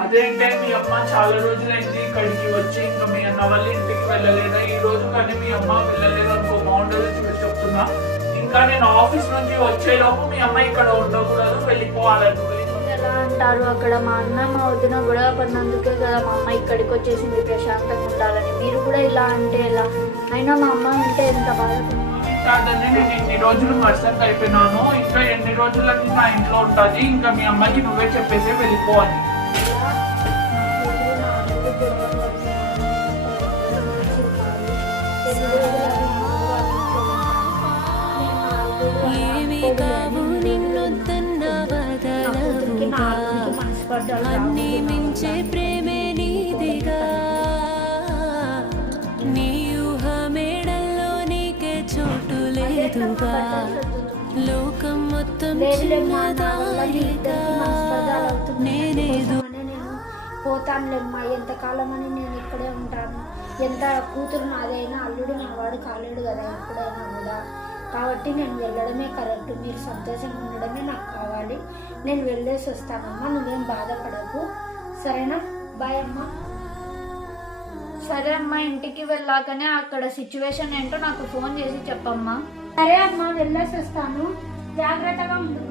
అదేంటే మీ అమ్మ చాలా రోజులైంది ఇక్కడికి వచ్చి, ఇంకా మీ అన్న వాళ్ళ ఇంటికి వెళ్ళలేదా ఈ రోజు? కానీ మీ అమ్మ వెళ్ళలేదు అనుకో, బాగుండదు చెప్తున్నా. ఇంకా నేను ఆఫీస్ నుంచి వచ్చేలోపు మీ అమ్మ ఇక్కడ ఉండకూడదు, వెళ్ళిపోవాలని. ఎలా అంటారు, అక్కడ మా అన్న మా వదిన గొడవ పడినందుకే కదా మా అమ్మ ఇక్కడికి వచ్చేసింది ప్రశాంతంగా ఉండాలని. మీరు కూడా ఇలా అంటే ఎలా? అయినా మా అమ్మ ఉంటే ఎంత బాధపడుతుంది. కాదని నేను ఇన్ని రోజులు పర్సెంట్ అయిపోయినాను, ఇంకా ఎన్ని రోజులకి నా ఇంట్లో ఉంటుంది, ఇంకా మీ అమ్మకి నువ్వే చెప్పేసి వెళ్ళిపోవాలి. అన్నీ మించే ప్రేమే నీదిగా, నీ ఊహ మేడల్లో నీకే చోటు లేదుగా, లోకం మొత్తం చిన్నదాయిగా నేనేదో. పోతానులేమ్మా, ఎంతకాలం అని నేను ఇక్కడే ఉంటాను. ఎంత కూతురు నాదైనా అల్లుడు నా వాడు కాలేడు కదా ఎప్పుడైనా కూడా. కాబట్టి నేను వెళ్ళడమే కరెక్ట్. మీరు సంతోషంగా ఉండడమే నాకు కావాలి. నేను వెళ్ళేసి వస్తానమ్మా, నువ్వేం బాధపడకు, సరేనా? బాయ్ అమ్మా. సరే అమ్మా, ఇంటికి వెళ్ళాకనే అక్కడ సిచ్యువేషన్ ఏంటో నాకు ఫోన్ చేసి చెప్పమ్మా. సరే అమ్మా, వెళ్ళేసి వస్తాను, జాగ్రత్తగా ఉండు.